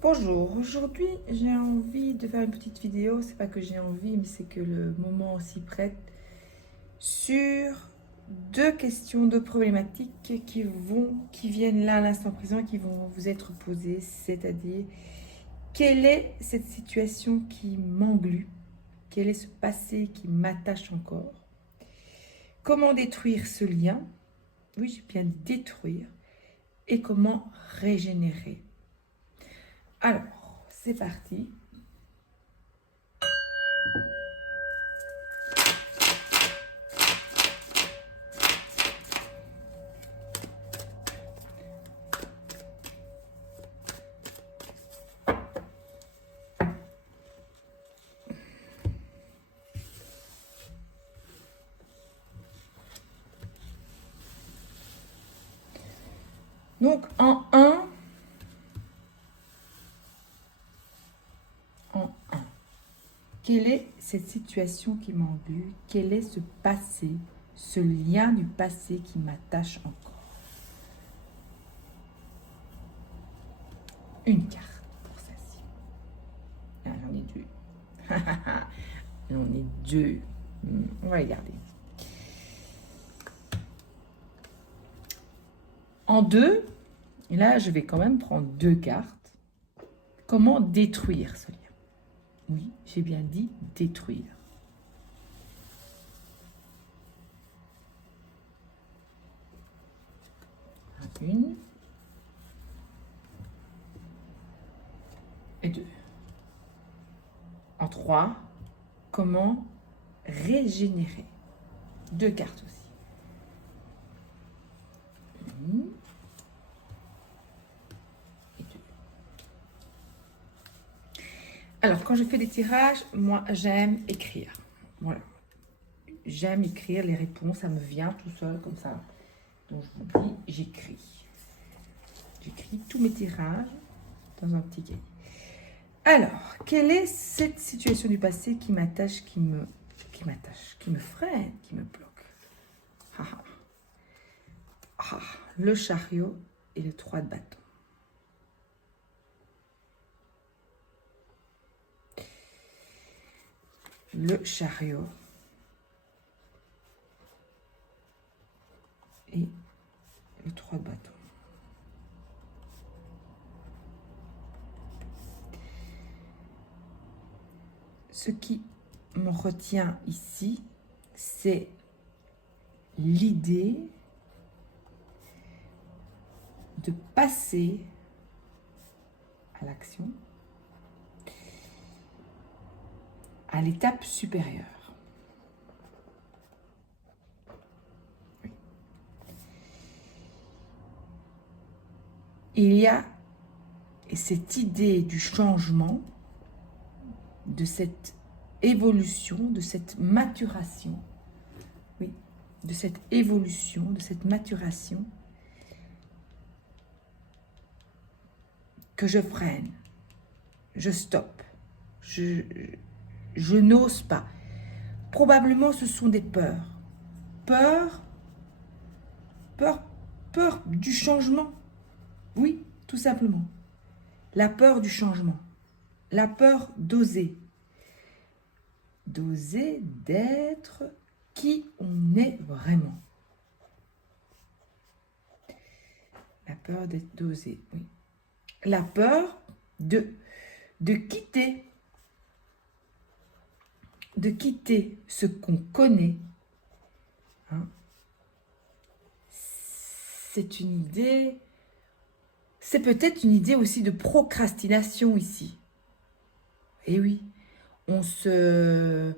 Bonjour, aujourd'hui j'ai envie de faire une petite vidéo, c'est pas que j'ai envie mais c'est que le moment s'y prête, sur deux questions, deux problématiques qui viennent là à l'instant présent, qui vont vous être posées, c'est-à-dire quelle est cette situation qui m'englue, quel est ce passé qui m'attache encore, comment détruire ce lien, oui j'ai bien dit détruire, et comment régénérer. Alors, c'est parti. Donc en un, quelle est cette situation qui m'englue? Quel est ce passé, ce lien du passé qui m'attache encore? Une carte pour ça-ci. Ah, j'en ai deux. J'en ai deux. On va les garder. En deux, et là je vais quand même prendre deux cartes. Comment détruire ce lien? Oui, j'ai bien dit détruire. Une. Et deux. En trois, comment régénérer? Deux cartes aussi. Une et deux. Alors, quand je fais des tirages, moi, j'aime écrire. Voilà. J'aime écrire les réponses, ça me vient tout seul comme ça. Donc, je vous dis, j'écris. J'écris tous mes tirages dans un petit cahier. Alors, quelle est cette situation du passé qui m'attache, qui me freine, qui me bloque? Ah, ah. Ah, le chariot et le 3 de bâton. Le chariot et le 3 de bâton. Ce qui me retient ici, c'est l'idée de passer à l'action, à l'étape supérieure. Oui. Il y a cette idée du changement, de cette évolution, de cette maturation, oui, de cette évolution, de cette maturation que je freine, je stoppe, je n'ose pas. Probablement ce sont des peurs. Peur du changement. Oui, tout simplement. La peur du changement. La peur d'oser. D'oser d'être qui on est vraiment. La peur d'oser, oui. La peur de quitter ce qu'on connaît. Hein. C'est une idée, c'est peut-être une idée aussi de procrastination ici. Et oui, on se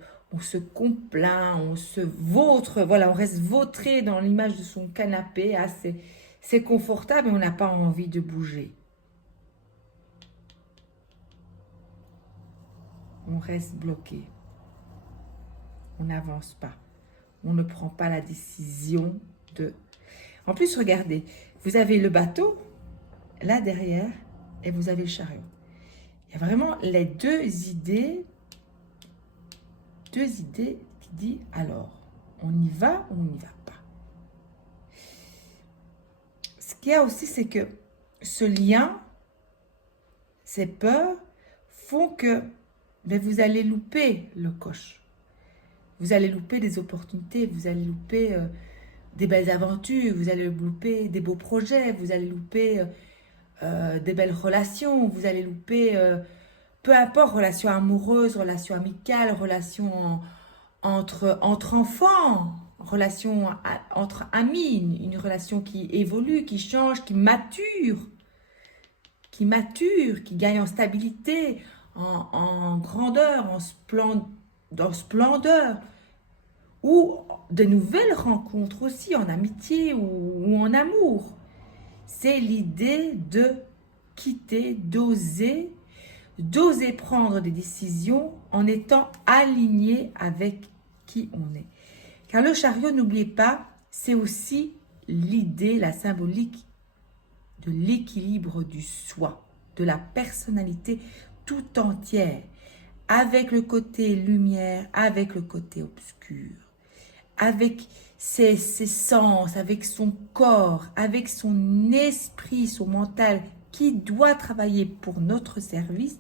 complaint, on se vautre, voilà, on reste vautré dans l'image de son canapé, ah, c'est confortable et on n'a pas envie de bouger. On reste bloqué. On n'avance pas. On ne prend pas la décision de... En plus, regardez, vous avez le bateau, là derrière, et vous avez le chariot. Il y a vraiment les deux idées qui disent, alors, on y va ou on n'y va pas. Ce qu'il y a aussi, c'est que ce lien, ces peurs font que vous allez louper le coche. Vous allez louper des opportunités, vous allez louper des belles aventures, vous allez louper des beaux projets, vous allez louper des belles relations, vous allez louper, peu importe, relations amoureuses, relations amicales, relations entre enfants, relations entre amis, une relation qui évolue, qui change, qui mature, qui gagne en stabilité, en grandeur, en splendeur, ou de nouvelles rencontres aussi en amitié ou en amour. C'est l'idée de quitter, d'oser prendre des décisions en étant aligné avec qui on est. Car le chariot, n'oubliez pas, c'est aussi l'idée, la symbolique de l'équilibre du soi, de la personnalité tout entière, avec le côté lumière, avec le côté obscur, avec ses sens, avec son corps, avec son esprit, son mental qui doit travailler pour notre service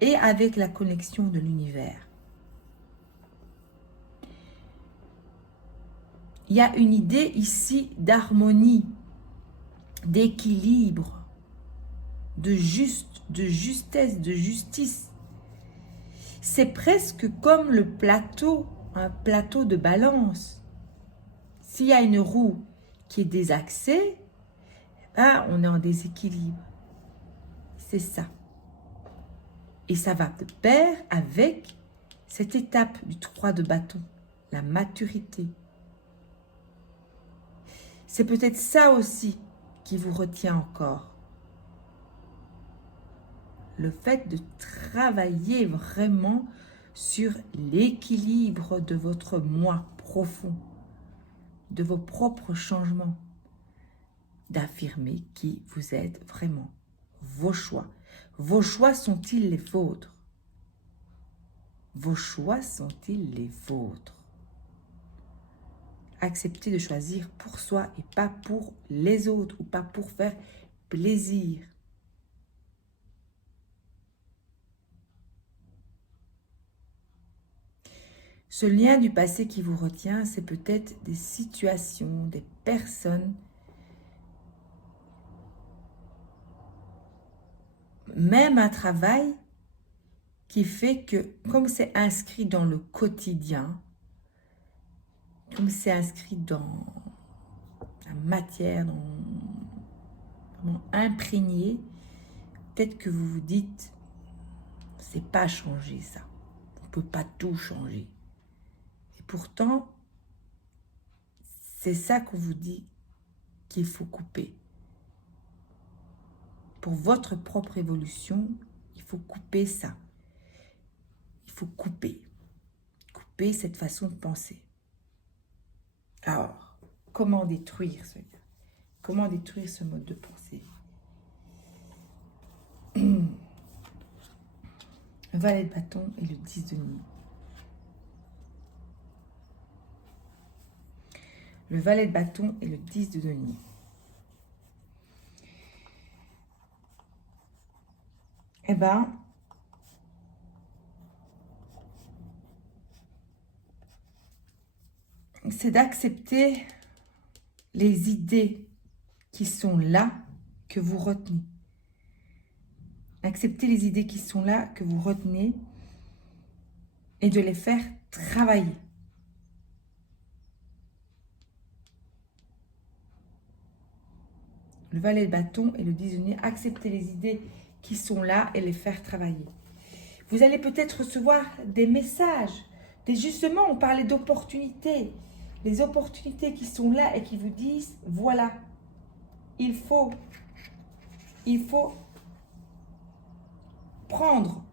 et avec la connexion de l'univers. Il y a une idée ici d'harmonie, d'équilibre, de justesse, de justice. C'est presque comme le plateau, un plateau de balance. S'il y a une roue qui est désaxée, on est en déséquilibre. C'est ça. Et ça va de pair avec cette étape du 3 de bâton, la maturité. C'est peut-être ça aussi qui vous retient encore. Le fait de travailler vraiment sur l'équilibre de votre moi profond, de vos propres changements, d'affirmer qui vous êtes vraiment, vos choix. Vos choix sont-ils les vôtres? Vos choix sont-ils les vôtres? Acceptez de choisir pour soi et pas pour les autres ou pas pour faire plaisir. Ce lien du passé qui vous retient, c'est peut-être des situations, des personnes, même un travail qui fait que, comme c'est inscrit dans le quotidien, comme c'est inscrit dans la matière, vraiment imprégné, peut-être que vous vous dites, c'est pas changé ça, on peut pas tout changer. Et pourtant, c'est ça qu'on vous dit qu'il faut couper. Pour votre propre évolution, il faut couper ça. Il faut couper cette façon de penser. Alors, comment détruire ce mode de pensée? Le valet de bâton et le 10 de denier. Le valet de bâton et le 10 de denier. Eh bien, c'est d'accepter les idées qui sont là, que vous retenez. Accepter les idées qui sont là, que vous retenez, et de les faire travailler. Le valet de bâton et le 10 de denier, accepter les idées qui sont là et les faire travailler. Vous allez peut-être recevoir des messages, justement, on parlait d'opportunités. Les opportunités qui sont là et qui vous disent, voilà, il faut prendre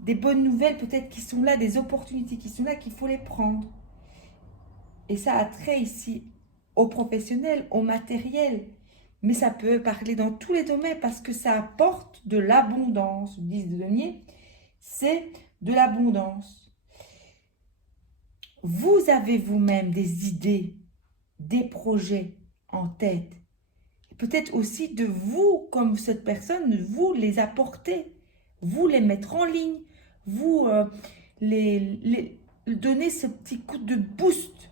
des bonnes nouvelles peut-être qui sont là, des opportunités qui sont là, qu'il faut les prendre. Et ça a trait ici au professionnel, au matériel, mais ça peut parler dans tous les domaines parce que ça apporte de l'abondance. Le 10 de denier, c'est de l'abondance. Vous avez vous-même des idées, des projets en tête. peut-être aussi de vous, comme cette personne, vous les apporter, vous les mettre en ligne, vous les donner ce petit coup de boost,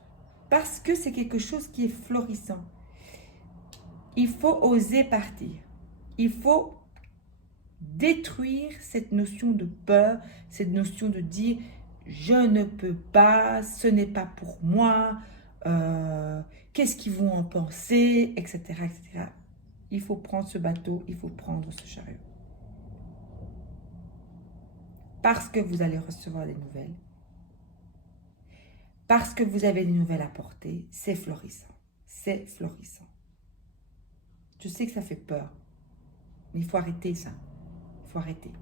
parce que c'est quelque chose qui est florissant. Il faut oser partir. Il faut détruire cette notion de peur, cette notion de dire je ne peux pas, ce n'est pas pour moi, qu'est-ce qu'ils vont en penser, etc., etc. Il faut prendre ce bateau, il faut prendre ce chariot. Parce que vous allez recevoir des nouvelles. Parce que vous avez des nouvelles à porter, c'est florissant. C'est florissant. Je sais que ça fait peur, mais il faut arrêter ça. Il faut arrêter.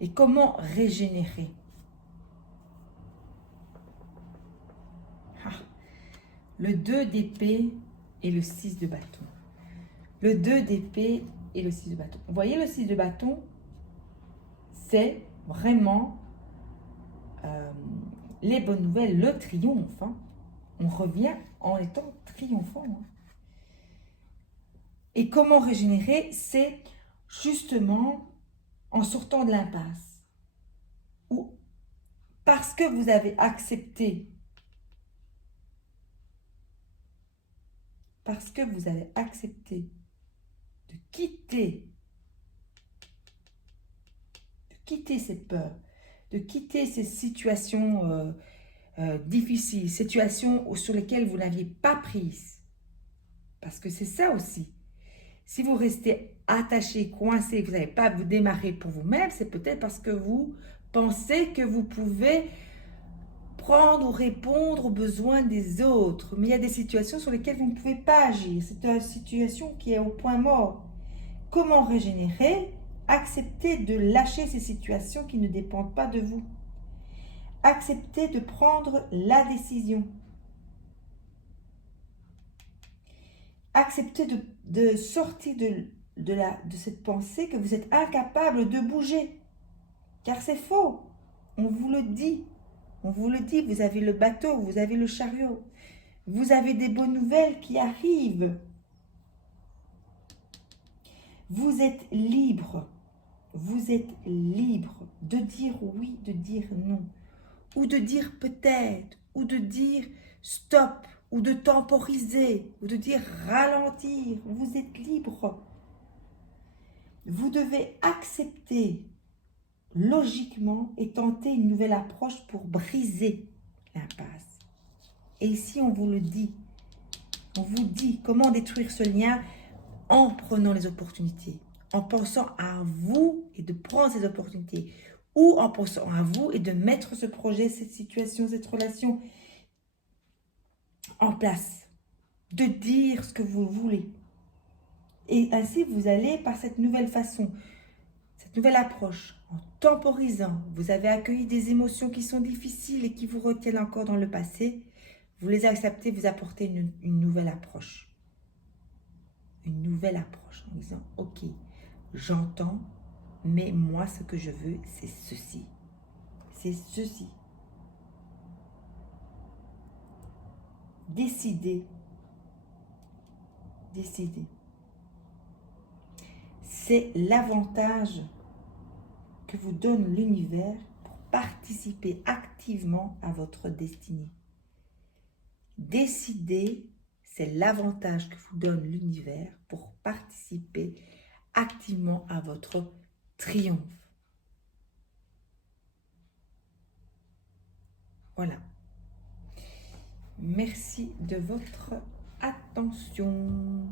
Et comment régénérer? Le 2 d'épée et le 6 de bâton. Le 2 d'épée et le 6 de bâton. Vous voyez, le 6 de bâton, c'est vraiment les bonnes nouvelles, le triomphe. Hein. On revient en étant triomphant. Hein. Et comment régénérer? C'est justement en sortant de l'impasse. Ou parce que vous avez accepté. Parce que vous avez accepté de quitter cette peur, de quitter ces situations difficiles, situations sur lesquelles vous n'aviez pas prise. Parce que c'est ça aussi. Si vous restez attaché, coincé, que vous n'avez pas vous démarrer pour vous-même, c'est peut-être parce que vous pensez que vous pouvez prendre ou répondre aux besoins des autres. Mais il y a des situations sur lesquelles vous ne pouvez pas agir. C'est une situation qui est au point mort. Comment régénérer? Acceptez de lâcher ces situations qui ne dépendent pas de vous. Acceptez de prendre la décision. Acceptez de sortir de cette pensée que vous êtes incapable de bouger. Car c'est faux. On vous le dit. On vous le dit, vous avez le bateau, vous avez le chariot. Vous avez des bonnes nouvelles qui arrivent. Vous êtes libre. Vous êtes libre de dire oui, de dire non. Ou de dire peut-être, ou de dire stop, ou de temporiser, ou de dire ralentir. Vous êtes libre. Vous devez accepter logiquement et tenter une nouvelle approche pour briser l'impasse. Et ici, on vous le dit. On vous dit comment détruire ce lien en prenant les opportunités, en pensant à vous et de prendre ces opportunités, ou en pensant à vous et de mettre ce projet, cette situation, cette relation en place, de dire ce que vous voulez. Et ainsi, vous allez par cette nouvelle façon, cette nouvelle approche, en temporisant, vous avez accueilli des émotions qui sont difficiles et qui vous retiennent encore dans le passé, vous les acceptez, vous apportez une nouvelle approche. Une nouvelle approche en disant, ok, j'entends, mais moi, ce que je veux, c'est ceci. C'est ceci. Décidez. Décidez. C'est l'avantage que vous donne l'univers pour participer activement à votre destinée. Décidez, c'est l'avantage que vous donne l'univers pour participer activement à votre triomphe. Voilà. Merci de votre attention.